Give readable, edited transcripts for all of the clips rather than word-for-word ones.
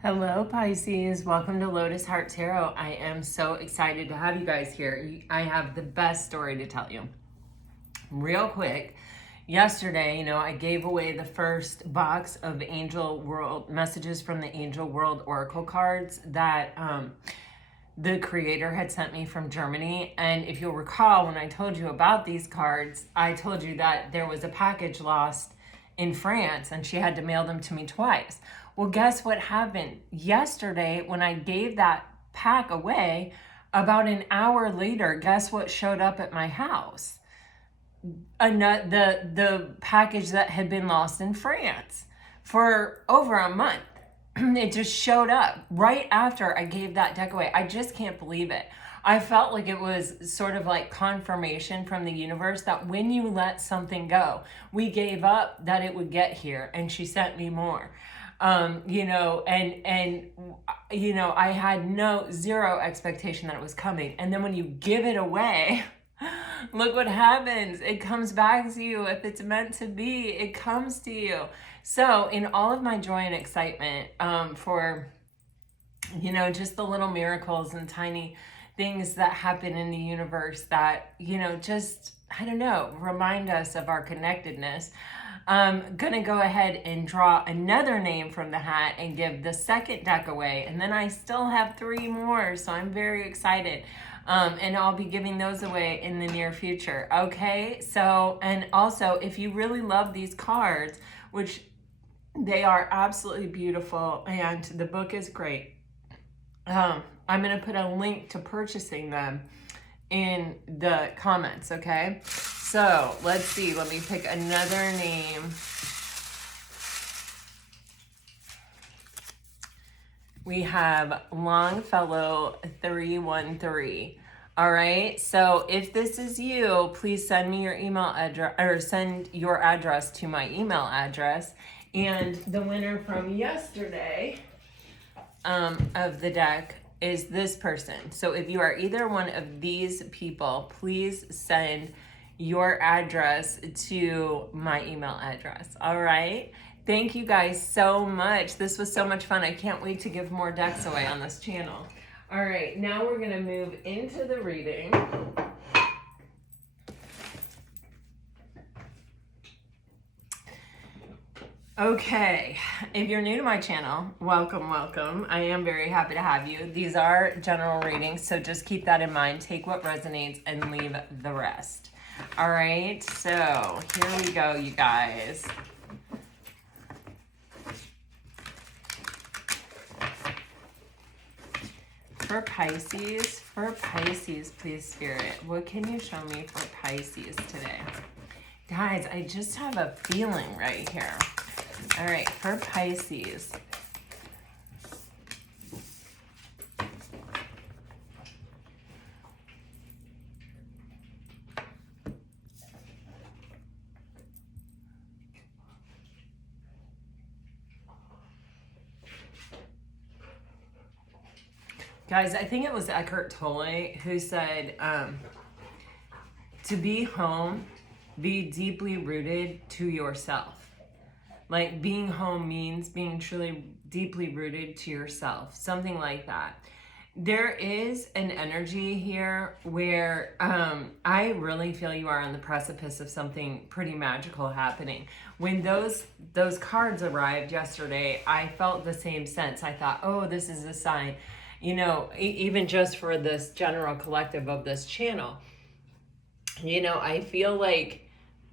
Hello, Pisces. Welcome to Lotus Heart Tarot. I am so excited to have you guys here. I have the best story to tell you. Real quick, yesterday, I gave away the first box of Angel World messages from the Angel World Oracle cards that the creator had sent me from Germany. And if you'll recall, when I told you about these cards, I told you that there was a package lost in France and she had to mail them to me twice. Well, guess what happened? Yesterday, when I gave that pack away, about an hour later, guess what showed up at my house? The package that had been lost in France for over a month. It just showed up right after I gave that deck away. I just can't believe it. I felt like it was sort of like confirmation from the universe that when you let something go, we gave up that it would get here, and she sent me more. I had zero expectation that it was coming. And then when you give it away, look what happens. It comes back to you. If it's meant to be, it comes to you. So in all of my joy and excitement for, just the little miracles and tiny things that happen in the universe that, remind us of our connectedness. I'm going to go ahead and draw another name from the hat and give the second deck away. And then I still have 3 more, so I'm very excited. And I'll be giving those away in the near future. Okay, so, and also, if you really love these cards, which they are absolutely beautiful, and the book is great, I'm going to put a link to purchasing them in the comments, okay? So let's see, let me pick another name. We have Longfellow 313. All right, so if this is you, please send me your email address, or send your address to my email address. And the winner from yesterday of the deck is this person. So if you are either one of these people, please send your address to my email address. All right. Thank you guys so much. This was so much fun. I can't wait to give more decks away on this channel. All right. Now we're going to move into the reading. Okay, if you're new to my channel, welcome, welcome. I am very happy to have you. These are general readings, so just keep that in mind. Take what resonates and leave the rest. All right, so here we go, you guys. For Pisces, please, Spirit, what can you show me for Pisces today? Guys, I just have a feeling right here. All right, for Pisces. Guys, I think it was Eckhart Tolle who said, to be home, be deeply rooted to yourself. Like being home means being truly deeply rooted to yourself, something like that. There is an energy here where I really feel you are on the precipice of something pretty magical happening. When those cards arrived yesterday, I felt the same sense. I thought, oh, this is a sign, even just for this general collective of this channel. I feel like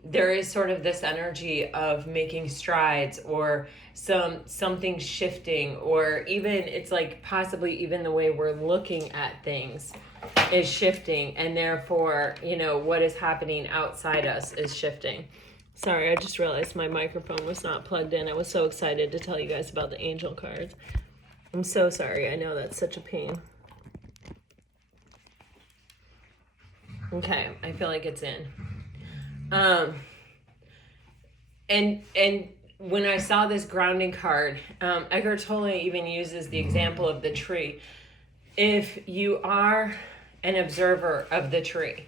there is sort of this energy of making strides, or something shifting, or even it's like possibly even the way we're looking at things is shifting, and therefore what is happening outside us is shifting. Sorry, I just realized my microphone was not plugged in. I was so excited to tell you guys about the angel cards. I'm so sorry. I know that's such a pain. Okay, I feel like it's in. And when I saw this grounding card, Eckhart Tolle even uses the example of the tree. If you are an observer of the tree,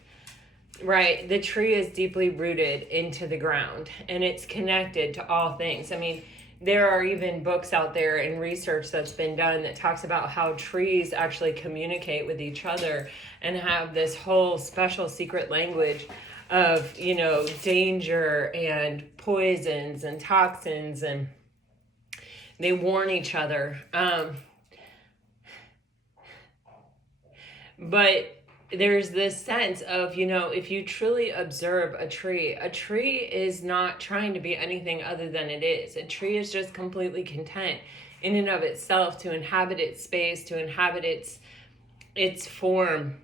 right, the tree is deeply rooted into the ground, and it's connected to all things. I mean, there are even books out there and research that's been done that talks about how trees actually communicate with each other and have this whole special secret language of, you know, danger and poisons and toxins, and they warn each other. But there's this sense of, you know, if you truly observe a tree is not trying to be anything other than it is. A tree is just completely content in and of itself to inhabit its space, to inhabit its form,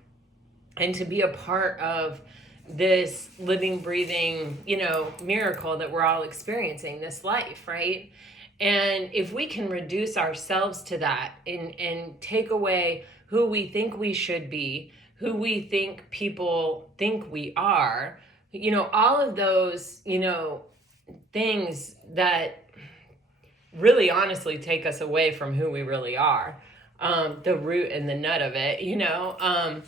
and to be a part of this living, breathing, you know, miracle that we're all experiencing, this life, right? And if we can reduce ourselves to that and take away who we think we should be, who we think people think we are, you know, all of those, you know, things that really honestly take us away from who we really are, the root and the nut of it, you know,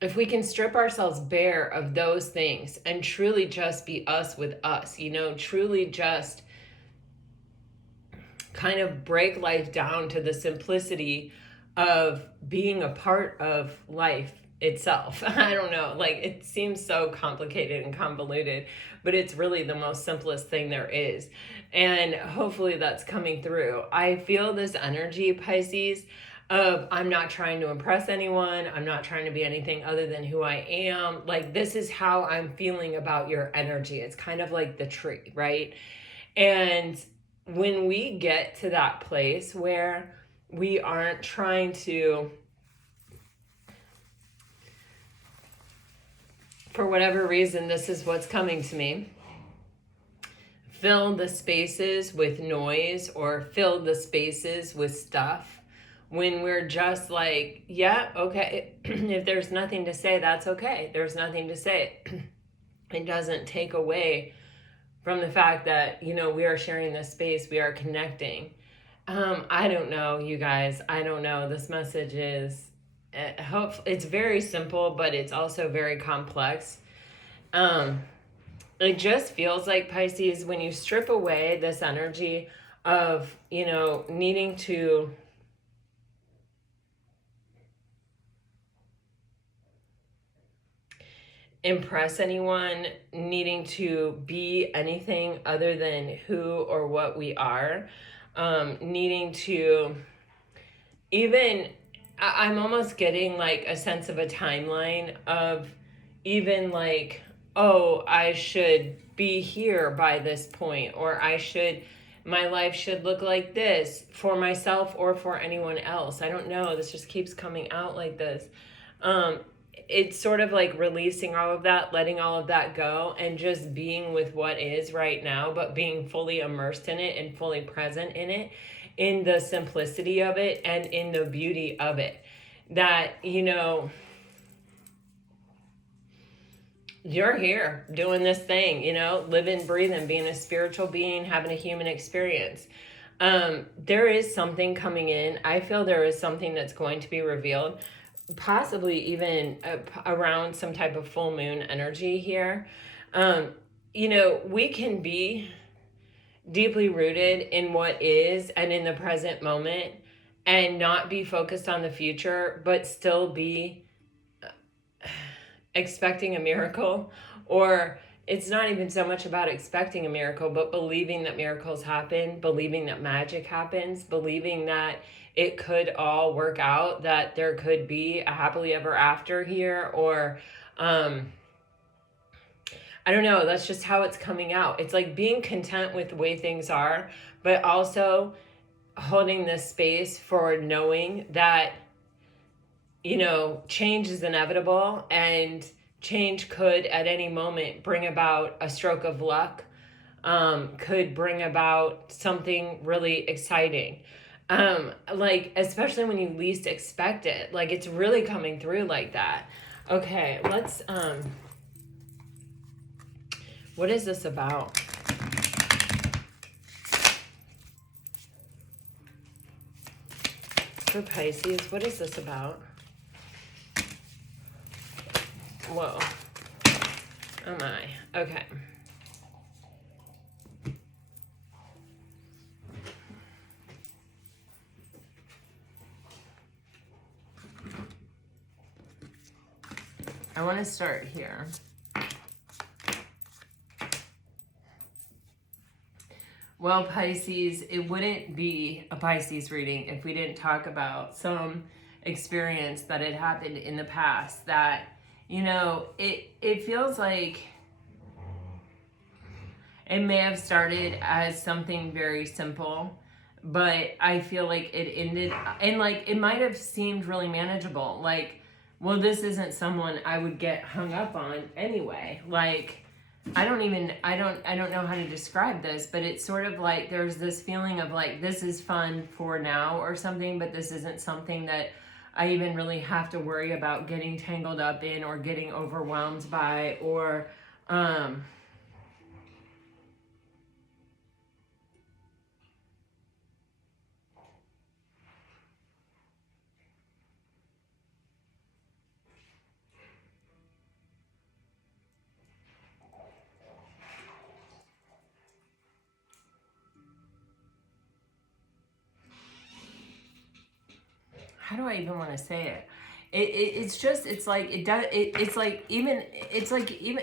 if we can strip ourselves bare of those things and truly just be us with us, you know, truly just kind of break life down to the simplicity of being a part of life itself. I don't know, like, it seems so complicated and convoluted, but it's really the most simplest thing there is. And hopefully that's coming through. I feel this energy, Pisces, of I'm not trying to impress anyone. I'm not trying to be anything other than who I am. Like, this is how I'm feeling about your energy. It's kind of like the tree, right? And when we get to that place where we aren't trying to, for whatever reason, this is what's coming to me, fill the spaces with noise or fill the spaces with stuff, when we're just like, yeah, okay, if there's nothing to say, that's okay. There's nothing to say. It doesn't take away from the fact that, you know, we are sharing this space, we are connecting. I don't know, you guys. I don't know. This message is, it's very simple, but it's also very complex. It just feels like, Pisces, when you strip away this energy of, you know, needing to impress anyone, needing to be anything other than who or what we are, needing to even, I'm almost getting like a sense of a timeline of even like, oh, I should be here by this point, or my life should look like this for myself or for anyone else. I don't know. This just keeps coming out like this. It's sort of like releasing all of that, letting all of that go, and just being with what is right now, but being fully immersed in it and fully present in it, in the simplicity of it and in the beauty of it. That, you know, you're here doing this thing, you know, living, breathing, being a spiritual being, having a human experience. There is something coming in. I feel there is something that's going to be revealed, possibly even around some type of full moon energy here. You know, we can be deeply rooted in what is and in the present moment and not be focused on the future, but still be expecting a miracle. Or it's not even so much about expecting a miracle, but believing that miracles happen, believing that magic happens, believing that it could all work out, that there could be a happily ever after here, or I don't know, that's just how it's coming out. It's like being content with the way things are, but also holding this space for knowing that, you know, change is inevitable, and change could at any moment bring about a stroke of luck, could bring about something really exciting. Like, especially when you least expect it, like, it's really coming through like that. Okay, let's, what is this about? For Pisces, what is this about? Whoa. Oh my. Okay. I want to start here. Well, Pisces, it wouldn't be a Pisces reading if we didn't talk about some experience that had happened in the past that, you know, it feels like it may have started as something very simple, but I feel like it ended, and like it might have seemed really manageable. Like, well, this isn't someone I would get hung up on anyway. Like, I don't know how to describe this, but it's sort of like there's this feeling of like, this is fun for now or something, but this isn't something that I even really have to worry about getting tangled up in or getting overwhelmed by, or, how do I even want to say it? It's just, it's like, it's like even,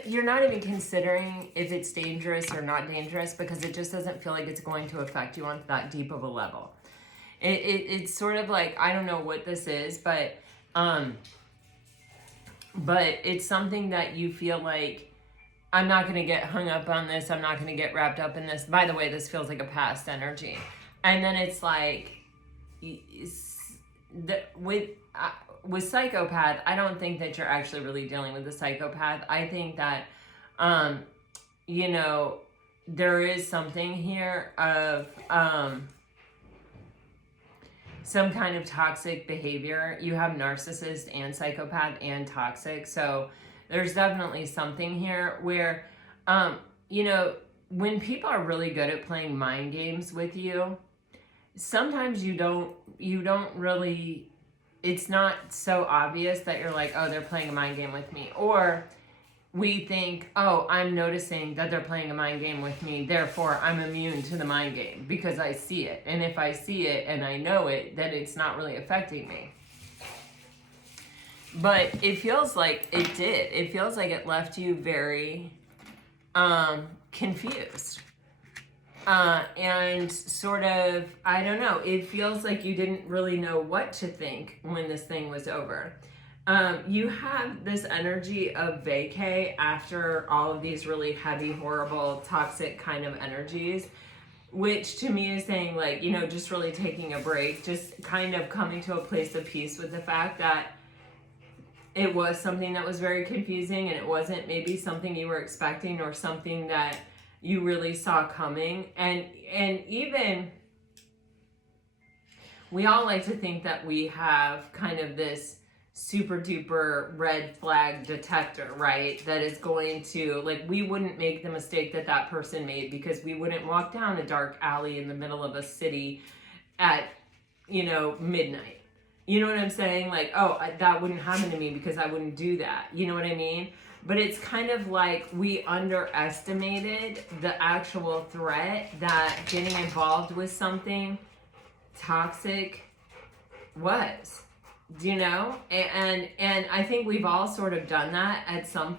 you're not even considering if it's dangerous or not dangerous, because it just doesn't feel like it's going to affect you on that deep of a level. It's sort of like, I don't know what this is, but it's something that you feel like, I'm not going to get hung up on this. I'm not going to get wrapped up in this. By the way, this feels like a past energy. And then it's like, with psychopath, I don't think that you're actually really dealing with a psychopath. I think that, you know, there is something here of some kind of toxic behavior. You have narcissist and psychopath and toxic. So there's definitely something here where, you know, when people are really good at playing mind games with you, sometimes you don't really, it's not so obvious that you're like, oh, they're playing a mind game with me. Or we think, oh, I'm noticing that they're playing a mind game with me, therefore I'm immune to the mind game because I see it. And if I see it and I know it, then it's not really affecting me. But it feels like it did. It feels like it left you very confused. And sort of, I don't know, it feels like you didn't really know what to think when this thing was over. You have this energy of vacay after all of these really heavy, horrible, toxic kind of energies, which to me is saying like, you know, just really taking a break, just kind of coming to a place of peace with the fact that it was something that was very confusing and it wasn't maybe something you were expecting or something that you really saw coming. And even we all like to think that we have kind of this super duper red flag detector, right? That is going to, like, we wouldn't make the mistake that that person made because we wouldn't walk down a dark alley in the middle of a city at, you know, midnight. You know what I'm saying? Like, oh, that wouldn't happen to me because I wouldn't do that. You know what I mean? But it's kind of like we underestimated the actual threat that getting involved with something toxic was, you know? And I think we've all sort of done that at some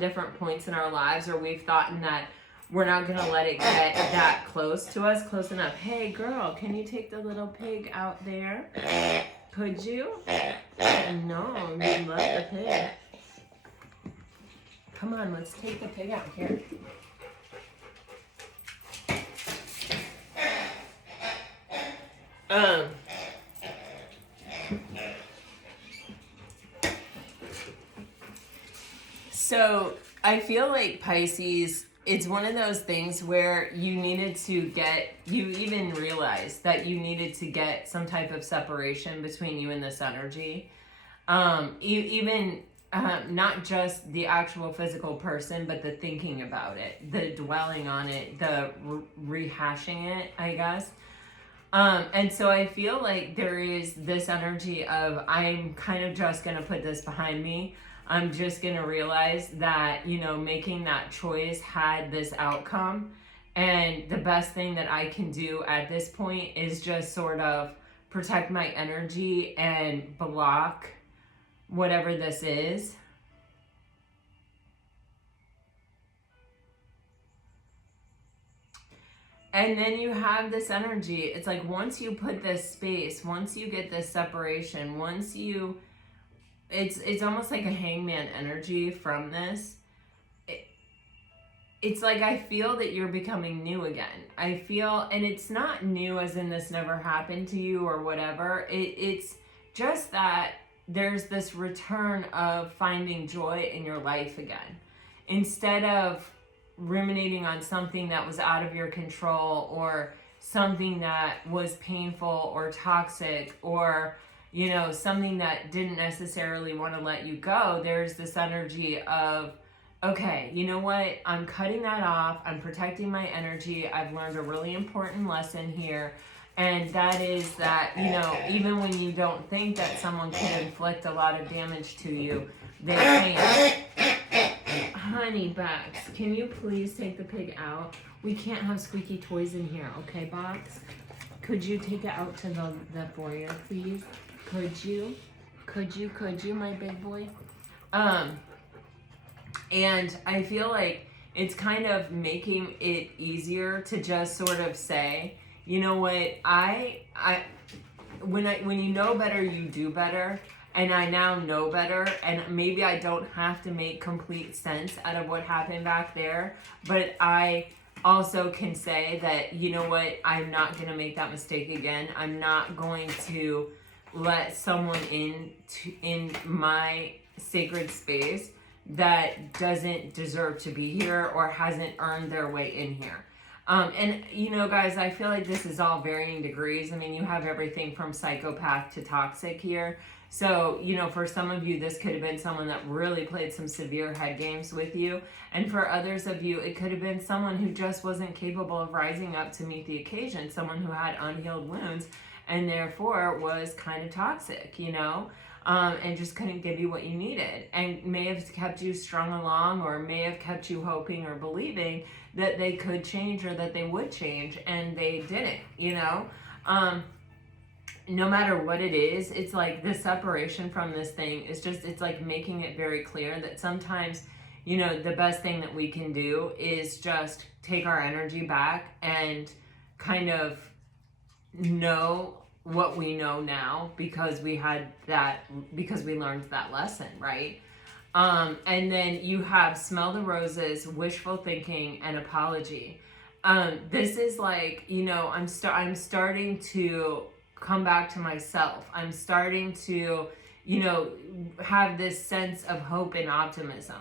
different points in our lives, or we've thought that we're not going to let it get that close to us, close enough. Hey, girl, can you take the little pig out there? Could you? No, you love the pig. Come on, let's take the pig out here. So I feel like Pisces, it's one of those things where you needed to get, you even realized that you needed to get some type of separation between you and this energy. Not just the actual physical person, but the thinking about it, the dwelling on it, the rehashing it, I guess. And so I feel like there is this energy of, I'm kind of just going to put this behind me. I'm just going to realize that, you know, making that choice had this outcome. And the best thing that I can do at this point is just sort of protect my energy and block whatever this is. And then you have this energy. It's like once you put this space, once you get this separation, once you, it's almost like a hangman energy from this. It's like I feel that you're becoming new again. I feel, and it's not new as in this never happened to you or whatever. It's just that there's this return of finding joy in your life again. Instead of ruminating on something that was out of your control or something that was painful or toxic or, you know, something that didn't necessarily want to let you go, there's this energy of, okay, you know what? I'm cutting that off. I'm protecting my energy. I've learned a really important lesson here. And that is that, you know, even when you don't think that someone could inflict a lot of damage to you, they can. Honey Box, can you please take the pig out? We can't have squeaky toys in here, okay, Box? Could you take it out to the foyer, please? Could you? Could you, my big boy? And I feel like it's kind of making it easier to just sort of say, you know what, when you know better, you do better. And I now know better, and maybe I don't have to make complete sense out of what happened back there, but I also can say that, you know what, I'm not going to make that mistake again. I'm not going to let someone in my sacred space that doesn't deserve to be here or hasn't earned their way in here. And, you know, guys, I feel like this is all varying degrees. I mean, you have everything from psychopath to toxic here. So, you know, for some of you, this could have been someone that really played some severe head games with you. And for others of you, it could have been someone who just wasn't capable of rising up to meet the occasion, someone who had unhealed wounds and therefore was kind of toxic, you know, and just couldn't give you what you needed and may have kept you strung along or may have kept you hoping or believing that they could change or that they would change, and they didn't, you know. No matter what it is, it's like the separation from this thing is just, it's like making it very clear that sometimes, you know, the best thing that we can do is just take our energy back and kind of know what we know now because we learned that lesson, right? And then you have smell the roses, wishful thinking, and apology. This is like, you know, I'm starting to come back to myself. I'm starting to, you know, have this sense of hope and optimism.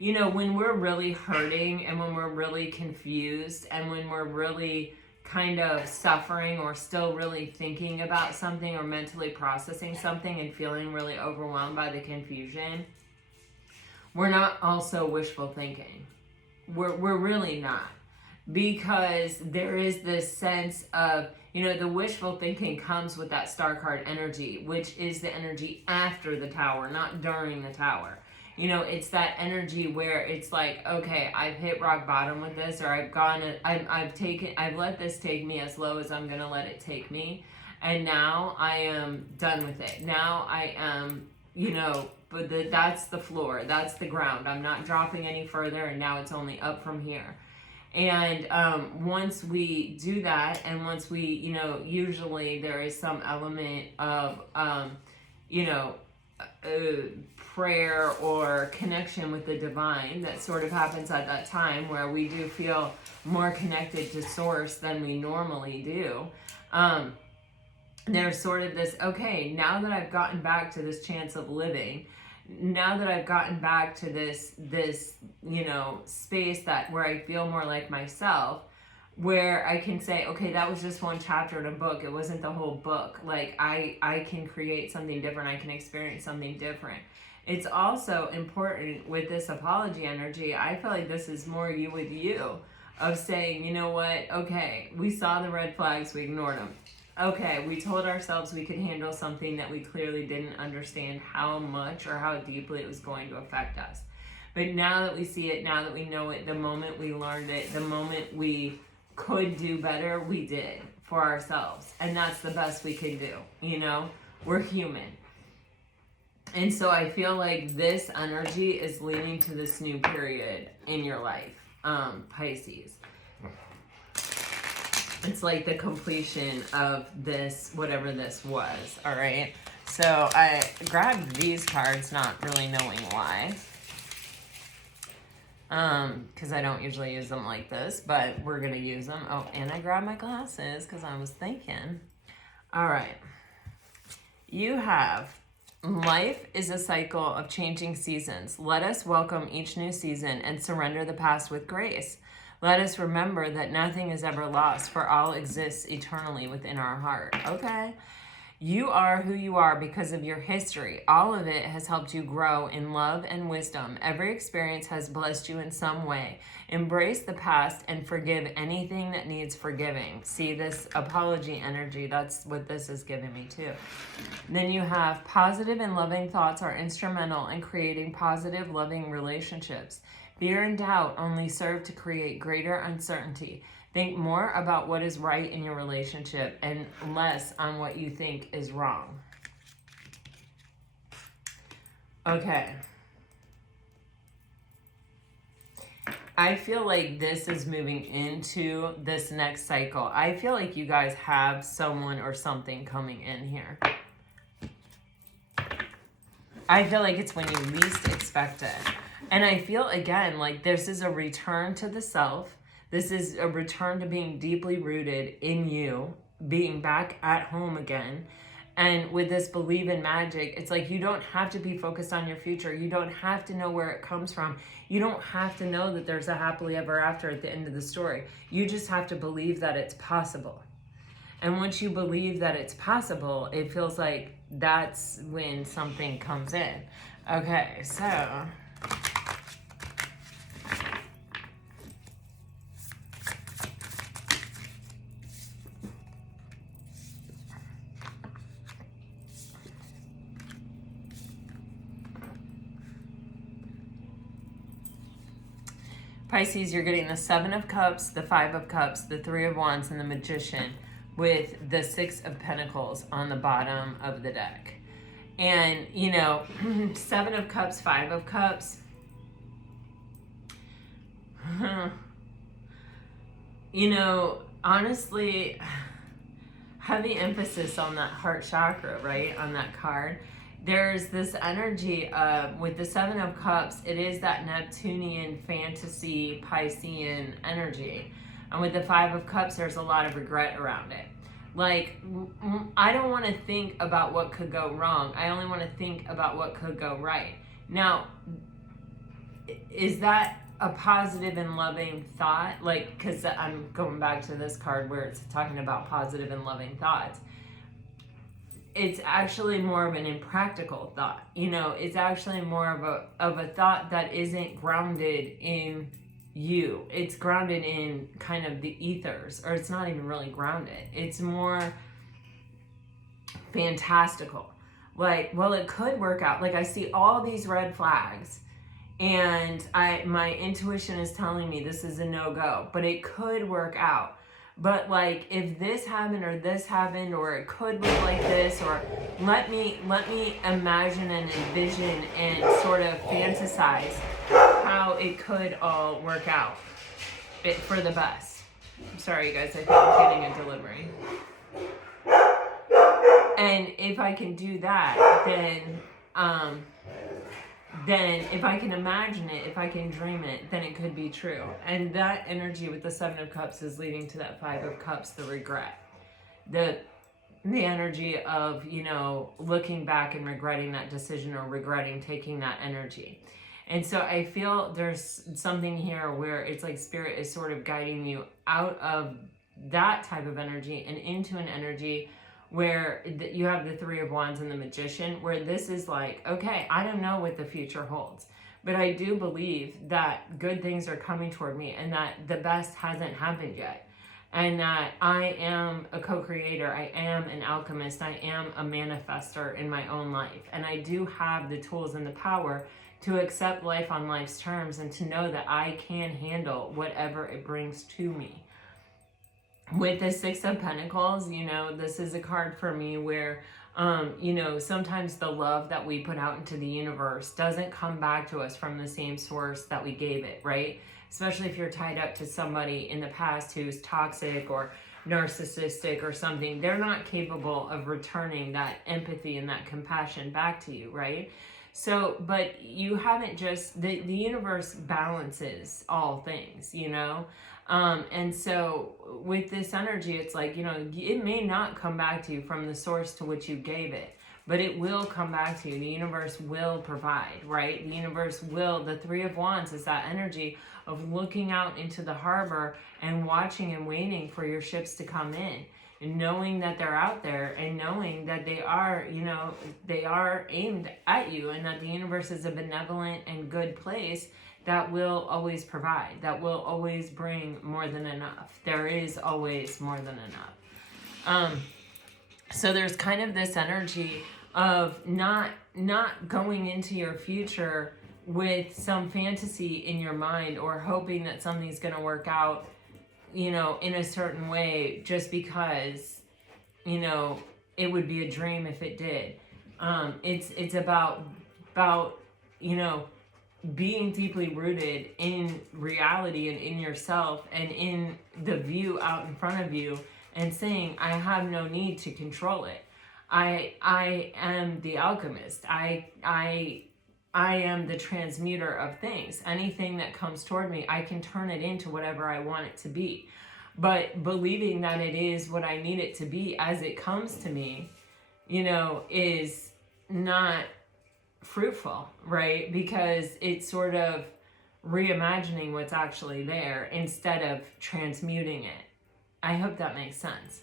You know, when we're really hurting and when we're really confused and when we're really kind of suffering or still really thinking about something or mentally processing something and feeling really overwhelmed by the confusion, we're not also wishful thinking. We're really not, because there is this sense of, you know, the wishful thinking comes with that star card energy, which is the energy after the tower, not during the tower. You know, it's that energy where it's like, okay, I've hit rock bottom with this, or I've let this take me as low as I'm gonna let it take me, and now I am done with it. Now I am, you know, but that's the floor, that's the ground. I'm not dropping any further, and now it's only up from here. And once we do that, and once we, you know, usually there is some element of, you know, prayer or connection with the divine that sort of happens at that time, where we do feel more connected to source than we normally do. There's sort of this, okay, now that I've gotten back to this chance of living, now that I've gotten back to this, you know, space where I feel more like myself, where I can say, okay, that was just one chapter in a book. It wasn't the whole book. Like I can create something different. I can experience something different. It's also important with this apology energy. I feel like this is more you with you, of saying, you know what? Okay, we saw the red flags. We ignored them. Okay, we told ourselves we could handle something that we clearly didn't understand how much or how deeply it was going to affect us. But now that we see it, now that we know it, the moment we learned it, the moment we could do better, we did for ourselves. And that's the best we can do, you know? We're human. And so I feel like this energy is leading to this new period in your life, Pisces. It's like the completion of this, whatever this was, all right? So I grabbed these cards, not really knowing why. Because I don't usually use them like this, but we're going to use them. Oh, and I grabbed my glasses because I was thinking. All right. You have, life is a cycle of changing seasons. Let us welcome each new season and surrender the past with grace. Let us remember that nothing is ever lost, for all exists eternally within our heart. Okay? You are who you are because of your history. All of it has helped you grow in love and wisdom. Every experience has blessed you in some way. Embrace the past and forgive anything that needs forgiving. See this apology energy, that's what this is giving me too. Then you have positive and loving thoughts are instrumental in creating positive, loving relationships. Fear and doubt only serve to create greater uncertainty. Think more about what is right in your relationship and less on what you think is wrong. Okay. I feel like this is moving into this next cycle. I feel like you guys have someone or something coming in here. I feel like it's when you least expect it. And I feel, again, like this is a return to the self. This is a return to being deeply rooted in you, being back at home again. And with this believe in magic, it's like you don't have to be focused on your future. You don't have to know where it comes from. You don't have to know that there's a happily ever after at the end of the story. You just have to believe that it's possible. And once you believe that it's possible, it feels like that's when something comes in. Okay, so... Pisces, you're getting the 7 of Cups, the 5 of Cups, the 3 of Wands, and the Magician with the 6 of Pentacles on the bottom of the deck. And, you know, 7 of Cups, 5 of Cups. You know, honestly, heavy emphasis on that heart chakra, right? On that card. There's this energy with the 7 of Cups, it is that Neptunian fantasy Piscean energy. And with the 5 of Cups, there's a lot of regret around it. Like, I don't want to think about what could go wrong. I only want to think about what could go right. Now, is that a positive and loving thought? Like, because I'm going back to this card where it's talking about positive and loving thoughts. It's actually more of an impractical thought. You know, it's actually more of a thought that isn't grounded in you. It's grounded in kind of the ethers, or it's not even really grounded. It's more fantastical. Like, well, it could work out. Like, I see all these red flags and my intuition is telling me this is a no-go, but it could work out. But like, if this happened or this happened, or it could look like this, or let me imagine and envision and sort of fantasize how it could all work out for the best. I'm sorry, you guys, I think I'm getting a delivery. And if I can do that, then if I can imagine it, if I can dream it, then it could be true. And that energy with the 7 of Cups is leading to that 5 of Cups, the regret. The energy of, you know, looking back and regretting that decision, or regretting taking that energy. And so I feel there's something here where it's like Spirit is sort of guiding you out of that type of energy and into an energy where you have the 3 of Wands and the Magician, where this is like, okay, I don't know what the future holds, but I do believe that good things are coming toward me, and that the best hasn't happened yet, and that I am a co-creator, I am an alchemist, I am a manifester in my own life, and I do have the tools and the power to accept life on life's terms, and to know that I can handle whatever it brings to me. With the 6 of Pentacles, you know, this is a card for me where, you know, sometimes the love that we put out into the universe doesn't come back to us from the same source that we gave it, right? Especially if you're tied up to somebody in the past who's toxic, or narcissistic or something, they're not capable of returning that empathy and that compassion back to you, right? So, but you haven't just, the universe balances all things, you know? And so with this energy, it's like, you know, it may not come back to you from the source to which you gave it, but it will come back to you. The universe will provide, right? The universe will. The Three of Wands is that energy of looking out into the harbor and watching and waiting for your ships to come in, and knowing that they're out there, and knowing that they are, you know, they are aimed at you, and that the universe is a benevolent and good place that will always provide, that will always bring more than enough. There is always more than enough. So there's kind of this energy of not going into your future with some fantasy in your mind, or hoping that something's going to work out, you know, in a certain way just because, you know, it would be a dream if it did. It's about, you know, being deeply rooted in reality and in yourself and in the view out in front of you, and saying, I have no need to control it. I am the alchemist. I am the transmuter of things. Anything that comes toward me, I can turn it into whatever I want it to be. But believing that it is what I need it to be as it comes to me, you know, is not fruitful, right? Because it's sort of reimagining what's actually there instead of transmuting it. I hope that makes sense.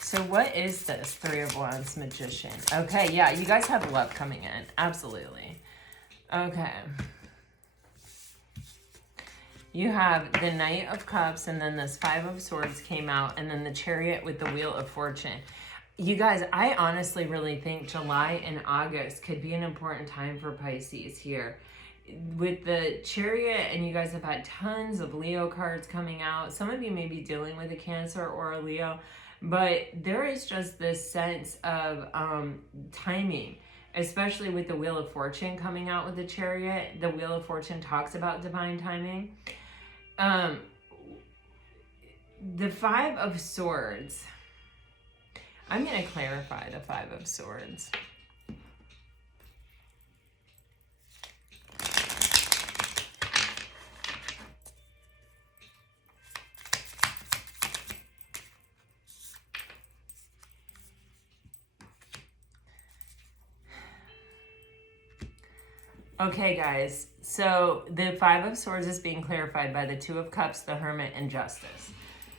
So what is this Three of Wands Magician? Okay, yeah, you guys have love coming in. Absolutely. Okay. You have the Knight of Cups, and then this Five of Swords came out, and then the Chariot with the Wheel of Fortune. You guys, I honestly really think July and August could be an important time for Pisces here. With the Chariot, and you guys have had tons of Leo cards coming out. Some of you may be dealing with a Cancer or a Leo, but there is just this sense of timing, especially with the Wheel of Fortune coming out with the Chariot. The Wheel of Fortune talks about divine timing. The Five of Swords. I'm going to clarify the Five of Swords. Okay, guys, so the Five of Swords is being clarified by the Two of Cups, the Hermit, and Justice.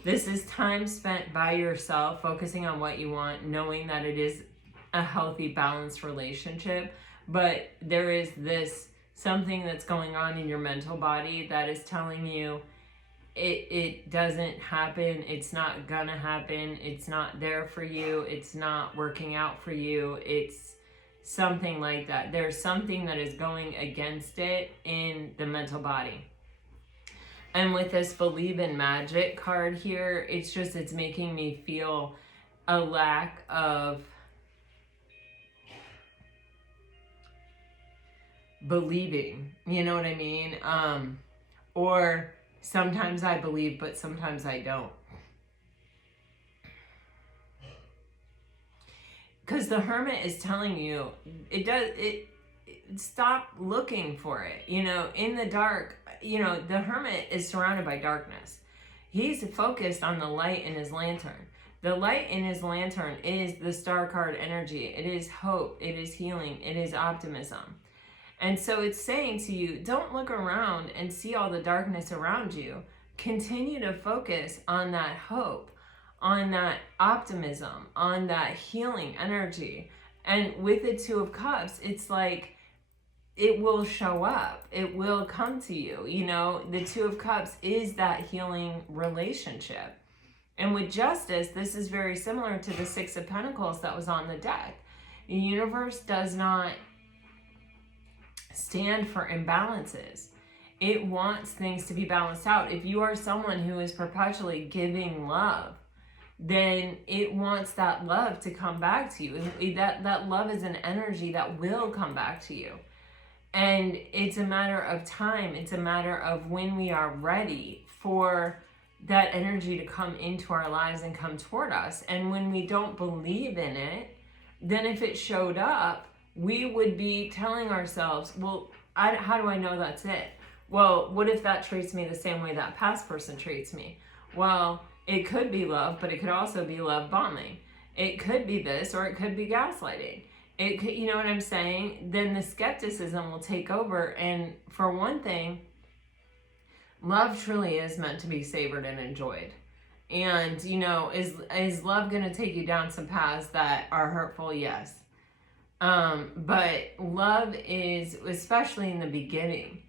This is time spent by yourself, focusing on what you want, knowing that it is a healthy, balanced relationship. But there is this something that's going on in your mental body that is telling you it doesn't happen, it's not gonna happen, it's not there for you, it's not working out for you, it's something like that. There's something that is going against it in the mental body. And with this Believe in Magic card here, it's making me feel a lack of believing, you know what I mean? Or sometimes I believe, but sometimes I don't. Because the Hermit is telling you, stop looking for it. You know, in the dark, you know, the Hermit is surrounded by darkness. He's focused on the light in his lantern. The light in his lantern is the star card energy. It is hope. It is healing. It is optimism. And so it's saying to you, don't look around and see all the darkness around you. Continue to focus on that hope, on that optimism, on that healing energy. And with the Two of Cups, it's like it will show up. It will come to you. You know, the Two of Cups is that healing relationship. And with Justice, this is very similar to the Six of Pentacles that was on the deck. The universe does not stand for imbalances. It wants things to be balanced out. If you are someone who is perpetually giving love, then it wants that love to come back to you. That love is an energy that will come back to you. And it's a matter of time. It's a matter of when we are ready for that energy to come into our lives and come toward us. And when we don't believe in it, then if it showed up, we would be telling ourselves, well, how do I know that's it? Well, what if that treats me the same way that past person treats me? Well, it could be love, but it could also be love bombing. It could be this, or it could be gaslighting. It could, you know what I'm saying? Then the skepticism will take over. And for one thing, love truly is meant to be savored and enjoyed. And, you know, is love going to take you down some paths that are hurtful? Yes. But love is, especially in the beginning,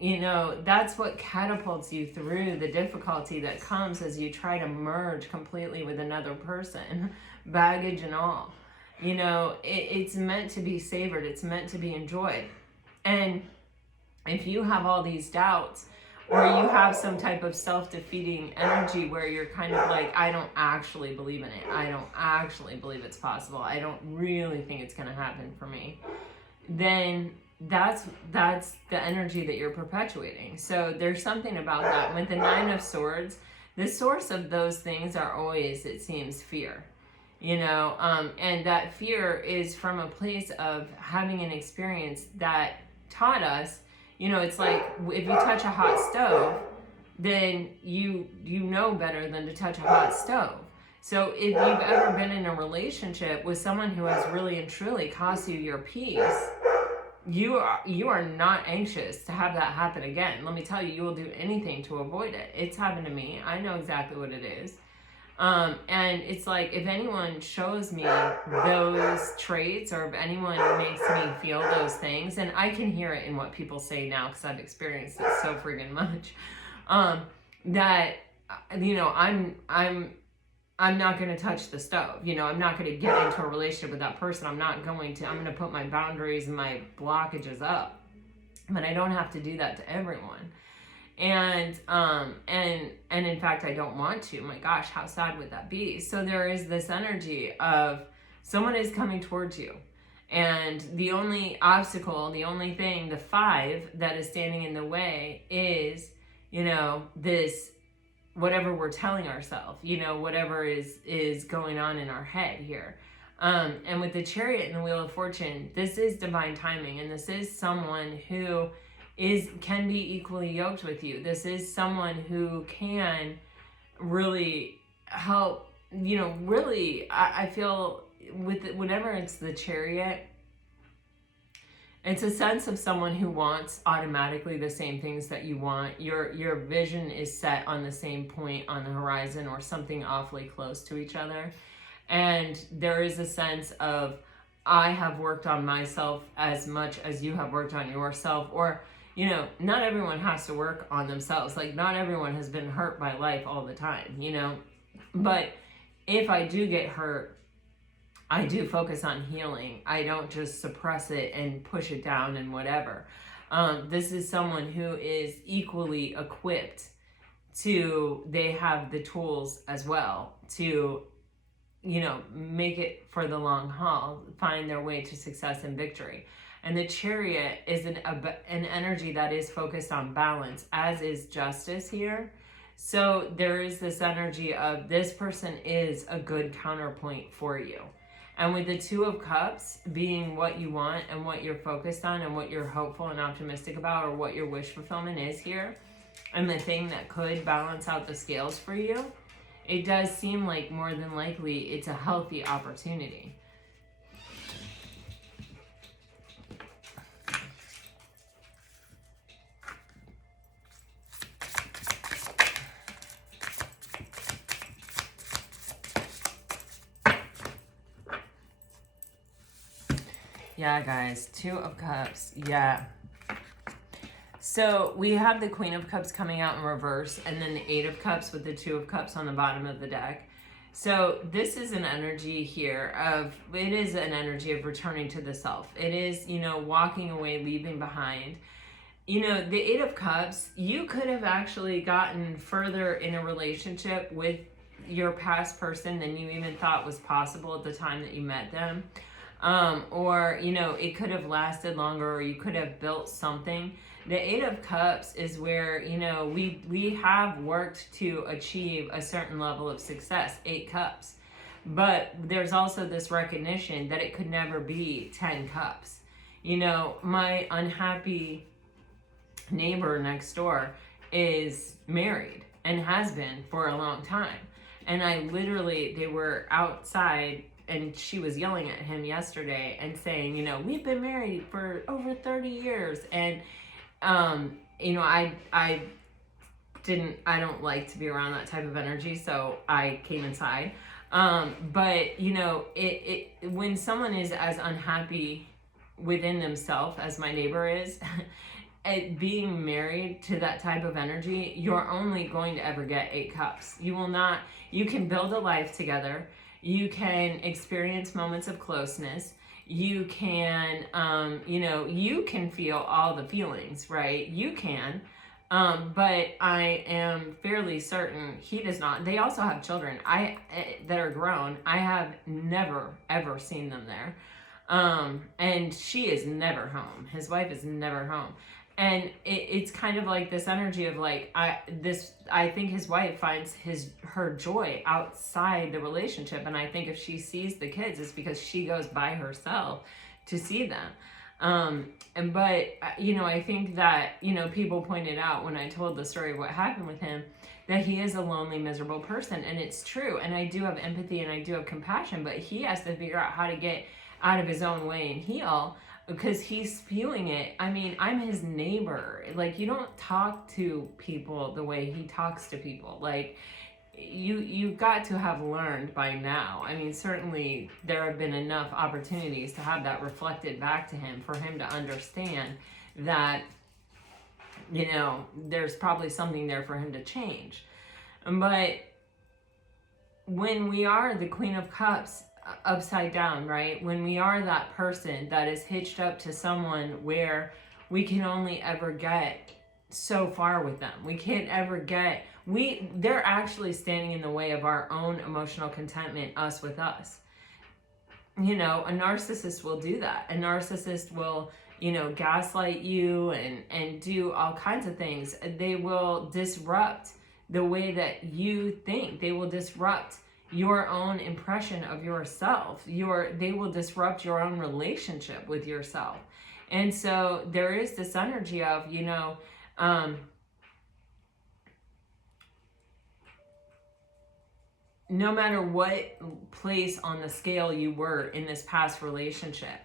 you know, that's what catapults you through the difficulty that comes as you try to merge completely with another person, baggage and all. You know, it's meant to be savored. It's meant to be enjoyed. And if you have all these doubts, or you have some type of self-defeating energy where you're kind of like, I don't actually believe in it. I don't actually believe it's possible. I don't really think it's going to happen for me. Then that's the energy that you're perpetuating. So there's something about that. With the Nine of Swords, the source of those things are always, it seems, fear. You know, and that fear is from a place of having an experience that taught us, you know, it's like if you touch a hot stove, then you know better than to touch a hot stove. So if you've ever been in a relationship with someone who has really and truly cost you your peace, you are not anxious to have that happen again. Let me tell you, you will do anything to avoid it. It's happened to me. I know exactly what it is. And it's like, if anyone shows me those traits, or if anyone makes me feel those things, and I can hear it in what people say now because I've experienced it so friggin' much, that, you know, I'm not going to touch the stove. You know, I'm not going to get into a relationship with that person. I'm going to put my boundaries and my blockages up, but I don't have to do that to everyone. And in fact, I don't want to. My gosh, how sad would that be? So there is this energy of someone is coming towards you. And the only obstacle, the only thing, the 5 that is standing in the way is, you know, this, whatever we're telling ourselves, you know, whatever is going on in our head here. And with the Chariot and the Wheel of Fortune, this is divine timing. And this is someone who can be equally yoked with you. This is someone who can really help, you know, really, I feel whenever it's the Chariot, it's a sense of someone who wants automatically the same things that you want. Your vision is set on the same point on the horizon, or something awfully close to each other. And there is a sense of, I have worked on myself as much as you have worked on yourself. Or, you know, not everyone has to work on themselves. Like, not everyone has been hurt by life all the time, you know. But if I do get hurt, I do focus on healing. I don't just suppress it and push it down and whatever. This is someone who is equally equipped they have the tools as well to, you know, make it for the long haul, find their way to success and victory. And the Chariot is an energy that is focused on balance, as is Justice here. So there is this energy of, this person is a good counterpoint for you. And with the Two of Cups being what you want and what you're focused on and what you're hopeful and optimistic about, or what your wish fulfillment is here, and the thing that could balance out the scales for you, it does seem like more than likely it's a healthy opportunity. Yeah, guys, Two of Cups, yeah. So we have the Queen of Cups coming out in reverse, and then the Eight of Cups with the Two of Cups on the bottom of the deck. So this is an energy here of, it is an energy of returning to the self. It is, you know, walking away, leaving behind. You know, the Eight of Cups, you could have actually gotten further in a relationship with your past person than you even thought was possible at the time that you met them. or, it could have lasted longer, or you could have built something. The Eight of Cups is where, we have worked to achieve a certain level of success, 8 cups. But there's also this recognition that it could never be 10 cups. My unhappy neighbor next door is married and has been for a long time. And they were outside and she was yelling at him yesterday and saying, we've been married for over 30 years. And, I don't like to be around that type of energy. So I came inside. But when someone is as unhappy within themselves as my neighbor is, being married to that type of energy, you're only going to ever get 8 cups. You can build a life together. You can experience moments of closeness. You can, you can feel all the feelings, right? You can. But I am fairly certain he does not. They also have children that are grown. I have never, ever seen them there. And she is never home. His wife is never home. And it's kind of like this energy of like, I think his wife finds her joy outside the relationship. And I think if she sees the kids, it's because she goes by herself to see them. But I think that, people pointed out when I told the story of what happened with him, that he is a lonely, miserable person. And it's true. And I do have empathy and I do have compassion, but he has to figure out how to get out of his own way and heal, because he's spewing it. I mean, I'm his neighbor. Like, you don't talk to people the way he talks to people. Like, you've got to have learned by now. I mean, certainly there have been enough opportunities to have that reflected back to him for him to understand that, there's probably something there for him to change. But when we are the Queen of Cups upside down, right? When we are that person that is hitched up to someone where we can only ever get so far with them. We can't ever they're actually standing in the way of our own emotional contentment, us with us. A narcissist will do that. A narcissist will, gaslight you and do all kinds of things. They will disrupt the way that you think. They will disrupt your own impression of yourself. They will disrupt your own relationship with yourself. And so there is this energy of, no matter what place on the scale you were in this past relationship,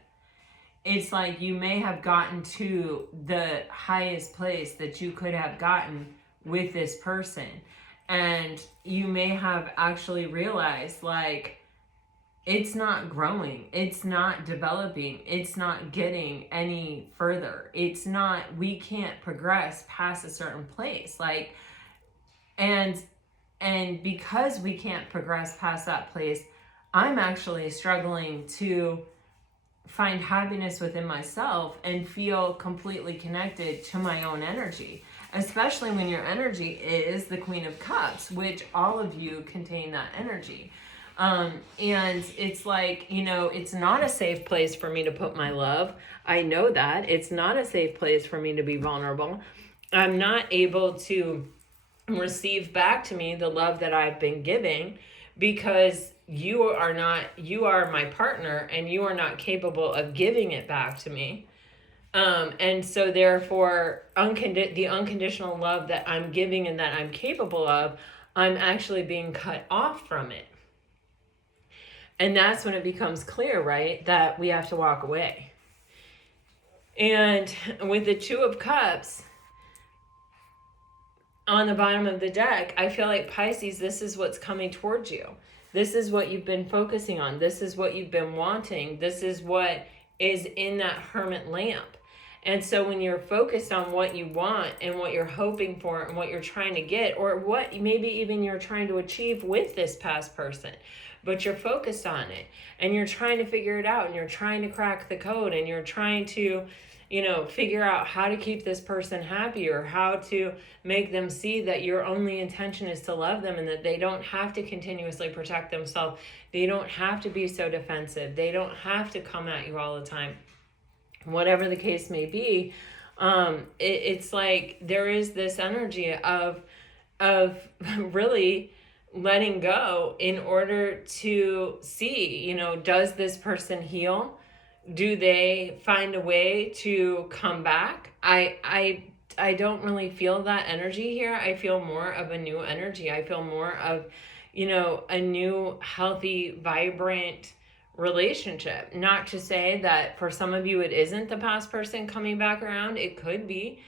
it's like you may have gotten to the highest place that you could have gotten with this person. And you may have actually realized, like, it's not growing, it's not developing, it's not getting any further. We can't progress past a certain place. Like, and because we can't progress past that place, I'm actually struggling to find happiness within myself and feel completely connected to my own energy. Especially when your energy is the Queen of Cups, which all of you contain that energy. And it's like, it's not a safe place for me to put my love. I know that. It's not a safe place for me to be vulnerable. I'm not able to receive back to me the love that I've been giving, because you are my partner and you are not capable of giving it back to me. And so therefore, the unconditional love that I'm giving and that I'm capable of, I'm actually being cut off from it. And that's when it becomes clear, right, that we have to walk away. And with the Two of Cups on the bottom of the deck, I feel like, Pisces, this is what's coming towards you. This is what you've been focusing on. This is what you've been wanting. This is what is in that hermit lamp. And so when you're focused on what you want and what you're hoping for and what you're trying to get, or what maybe even you're trying to achieve with this past person, but you're focused on it and you're trying to figure it out and you're trying to crack the code and you're trying to, figure out how to keep this person happy, or how to make them see that your only intention is to love them, and that they don't have to continuously protect themselves. They don't have to be so defensive. They don't have to come at you all the time. Whatever the case may be, it's like there is this energy of really letting go in order to see, does this person heal? Do they find a way to come back? I don't really feel that energy here. I feel more of a new energy. I feel more of, a new, healthy, vibrant relationship. Not to say that for some of you it isn't the past person coming back around. It could be.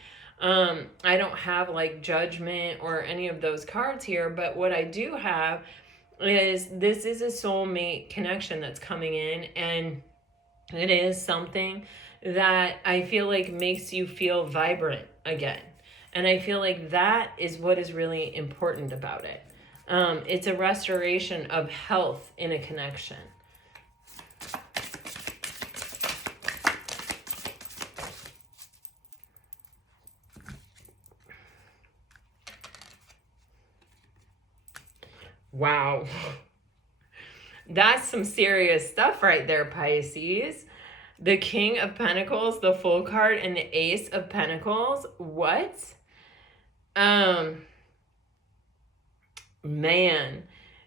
I don't have like judgment or any of those cards here, but what I do have is this is a soulmate connection that's coming in, and it is something that I feel like makes you feel vibrant again. And I feel like that is what is really important about it. It's a restoration of health in a connection. Wow. That's some serious stuff right there, Pisces. The King of Pentacles, the Fool card, and the Ace of Pentacles. What? Man.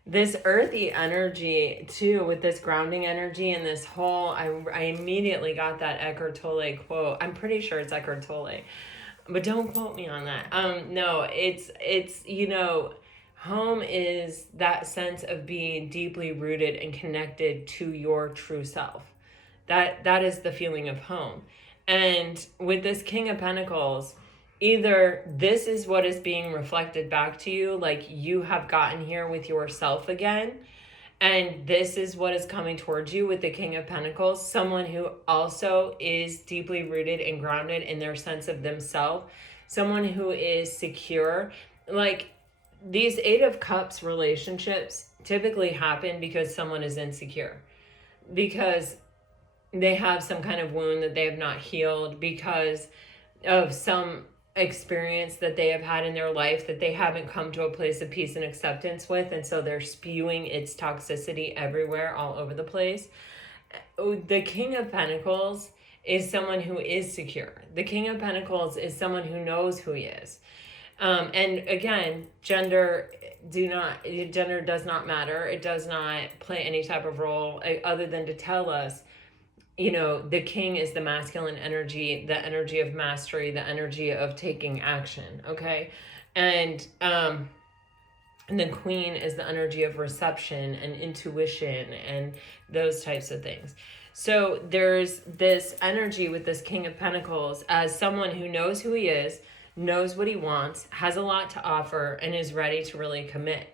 This earthy energy, too, with this grounding energy and this whole... I immediately got that Eckhart Tolle quote. I'm pretty sure it's Eckhart Tolle. But don't quote me on that. No, it's home is that sense of being deeply rooted and connected to your true self. That is the feeling of home. And with this King of Pentacles, either this is what is being reflected back to you, like you have gotten here with yourself again, and this is what is coming towards you with the King of Pentacles, someone who also is deeply rooted and grounded in their sense of themselves, someone who is secure. Like, these Eight of Cups relationships typically happen because someone is insecure, because they have some kind of wound that they have not healed, because of some experience that they have had in their life that they haven't come to a place of peace and acceptance with, and so they're spewing its toxicity everywhere, all over the place. The King of Pentacles is someone who is secure. The King of Pentacles is someone who knows who he is. And again, gender does not matter. It does not play any type of role other than to tell us, the king is the masculine energy, the energy of mastery, the energy of taking action. Okay. And the queen is the energy of reception and intuition and those types of things. So there's this energy with this King of Pentacles as someone who knows who he is, knows what he wants, has a lot to offer, and is ready to really commit.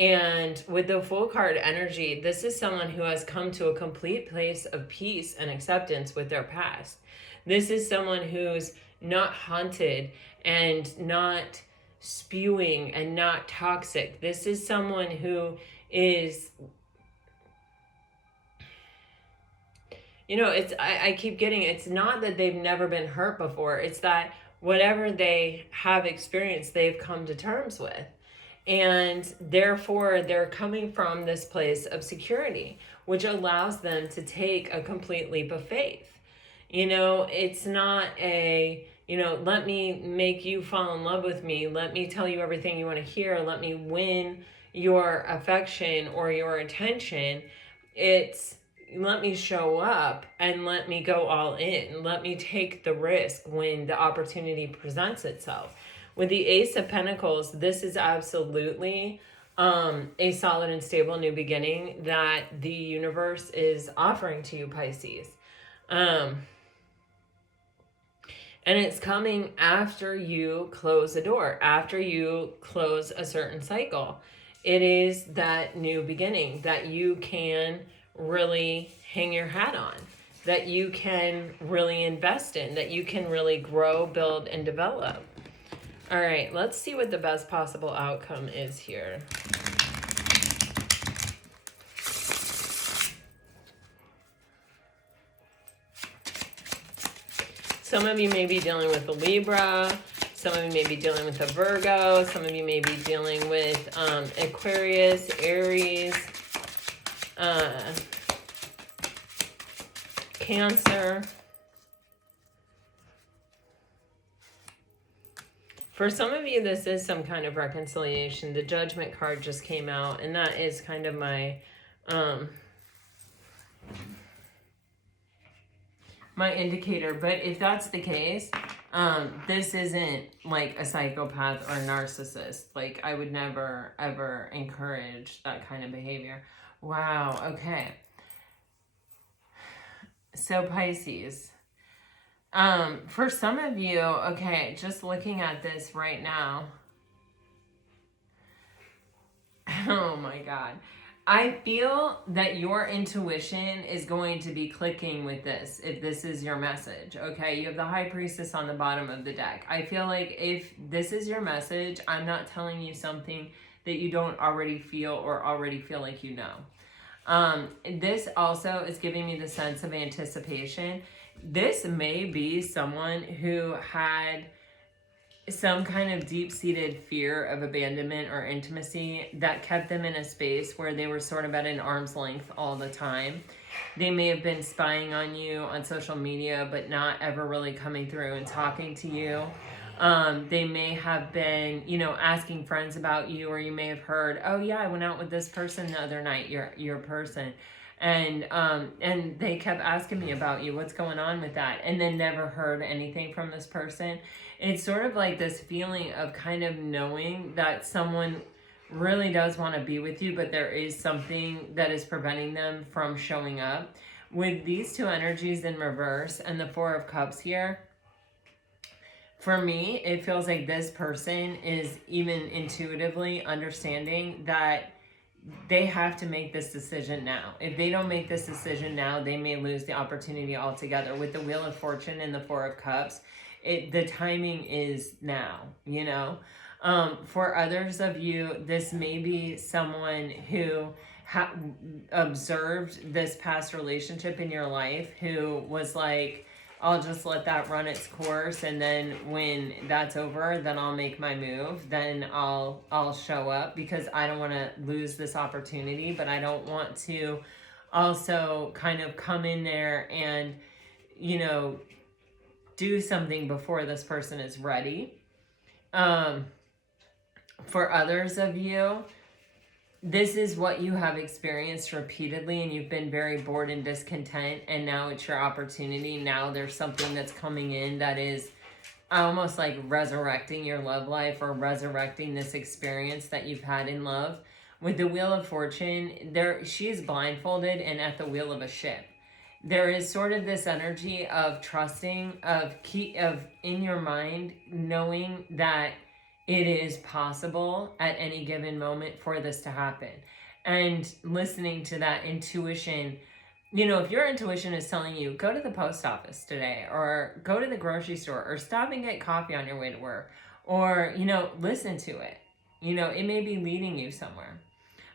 And with the Fool card energy, this is someone who has come to a complete place of peace and acceptance with their past. This is someone who's not haunted and not spewing and not toxic. This is someone who is... I keep getting, it's not that they've never been hurt before. It's that whatever they have experienced, they've come to terms with. And therefore, they're coming from this place of security, which allows them to take a complete leap of faith. It's not let me make you fall in love with me. Let me tell you everything you want to hear. Let me win your affection or your attention. It's let me show up and let me go all in. Let me take the risk when the opportunity presents itself. With the Ace of Pentacles, this is absolutely a solid and stable new beginning that the universe is offering to you, Pisces. And it's coming after you close a door, after you close a certain cycle. It is that new beginning that you can really hang your hat on, that you can really invest in, that you can really grow, build, and develop. All right, let's see what the best possible outcome is here. Some of you may be dealing with a Libra. Some of you may be dealing with a Virgo. Some of you may be dealing with Aquarius, Aries, Cancer. For some of you, this is some kind of reconciliation. The Judgment card just came out, and that is kind of my my indicator. But if that's the case, this isn't like a psychopath or a narcissist. Like, I would never, ever encourage that kind of behavior. Wow, okay. So Pisces. For some of you, okay, just looking at this right now. Oh my God. I feel that your intuition is going to be clicking with this, if this is your message, okay? You have the High Priestess on the bottom of the deck. I feel like if this is your message, I'm not telling you something that you don't already feel or already feel like you know. This also is giving me the sense of anticipation. This may be someone who had some kind of deep-seated fear of abandonment or intimacy that kept them in a space where they were sort of at an arm's length all the time. They may have been spying on you on social media, but not ever really coming through and talking to you. They may have been, you know, asking friends about you, or you may have heard, oh yeah, I went out with this person the other night, your person. And they kept asking me about you, what's going on with that? And then never heard anything from this person. It's sort of like this feeling of kind of knowing that someone really does want to be with you, but there is something that is preventing them from showing up. With these two energies in reverse and the Four of Cups here, for me, it feels like this person is even intuitively understanding that they have to make this decision now. If they don't make this decision now, they may lose the opportunity altogether. With the Wheel of Fortune and the Four of Cups, the timing is now, you know. For others of you, this may be someone who observed this past relationship in your life, who was like, I'll just let that run its course, and then when that's over, then I'll make my move. Then I'll show up, because I don't want to lose this opportunity, but I don't want to also kind of come in there and, you know, do something before this person is ready. For others of you, this is what you have experienced repeatedly, and you've been very bored and discontent, and now it's your opportunity. Now there's something that's coming in that is almost like resurrecting your love life, or resurrecting this experience that you've had in love. With the Wheel of Fortune, she is blindfolded and at the wheel of a ship. There is sort of this energy of trusting, of in your mind, knowing that it is possible at any given moment for this to happen. And listening to that intuition, you know, if your intuition is telling you, go to the post office today, or go to the grocery store, or stop and get coffee on your way to work, or, you know, listen to it. You know, it may be leading you somewhere.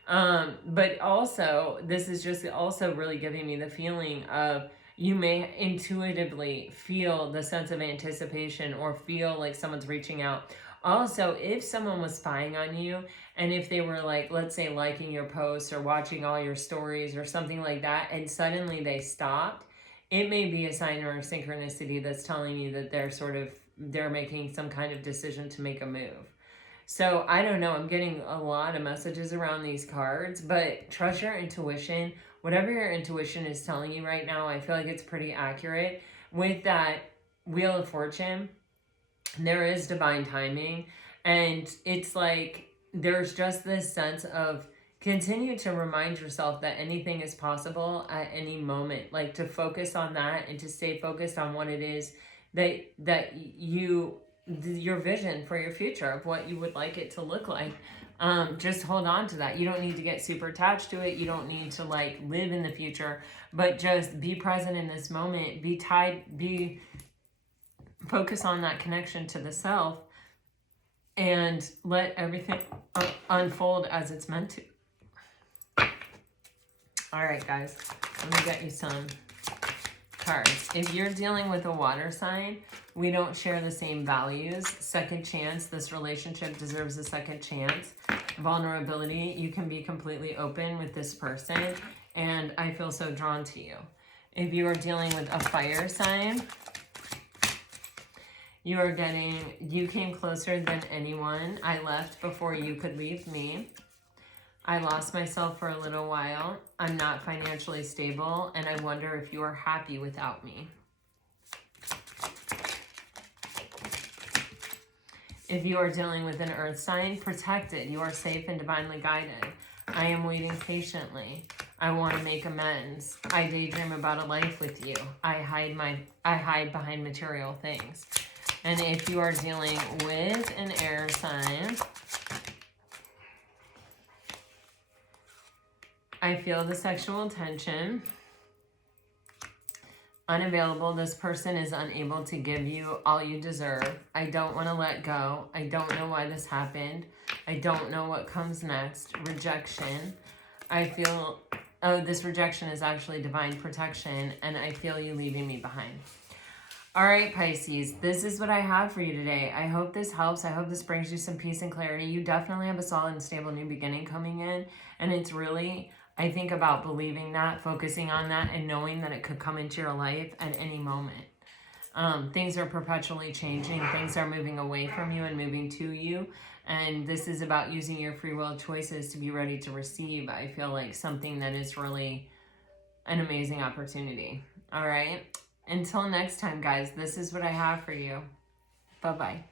But also, this is just also really giving me the feeling of, you may intuitively feel the sense of anticipation, or feel like someone's reaching out. Also, if someone was spying on you, and if they were like, let's say, liking your posts or watching all your stories or something like that, and suddenly they stopped, it may be a sign or a synchronicity that's telling you that they're making some kind of decision to make a move. So I don't know, I'm getting a lot of messages around these cards, but trust your intuition. Whatever your intuition is telling you right now, I feel like it's pretty accurate. With that Wheel of Fortune, there is divine timing, and it's like there's just this sense of continue to remind yourself that anything is possible at any moment, like to focus on that and to stay focused on what it is that your vision for your future of what you would like it to look like. Just hold on to that. You don't need to get super attached to it. You don't need to like live in the future, but just be present in this moment. Focus on that connection to the self, and let everything unfold as it's meant to. All right, guys, let me get you some cards. If you're dealing with a water sign, we don't share the same values. Second chance. This relationship deserves a second chance. Vulnerability. You can be completely open with this person, and I feel so drawn to you. If you are dealing with a fire sign, you came closer than anyone. I left before you could leave me. I lost myself for a little while. I'm not financially stable, and I wonder if you are happy without me. If you are dealing with an earth sign, protected. You are safe and divinely guided. I am waiting patiently. I want to make amends. I daydream about a life with you. I hide behind material things. And if you are dealing with an air sign, I feel the sexual tension. Unavailable. This person is unable to give you all you deserve. I don't want to let go. I don't know why this happened. I don't know what comes next. Rejection. I feel, oh, this rejection is actually divine protection, and I feel you leaving me behind. All right, Pisces, this is what I have for you today. I hope this helps. I hope this brings you some peace and clarity. You definitely have a solid and stable new beginning coming in, and it's really, I think, about believing that, focusing on that, and knowing that it could come into your life at any moment. Things are perpetually changing. Things are moving away from you and moving to you, and this is about using your free will choices to be ready to receive. I feel like something that is really an amazing opportunity. All right. Until next time, guys, this is what I have for you. Bye-bye.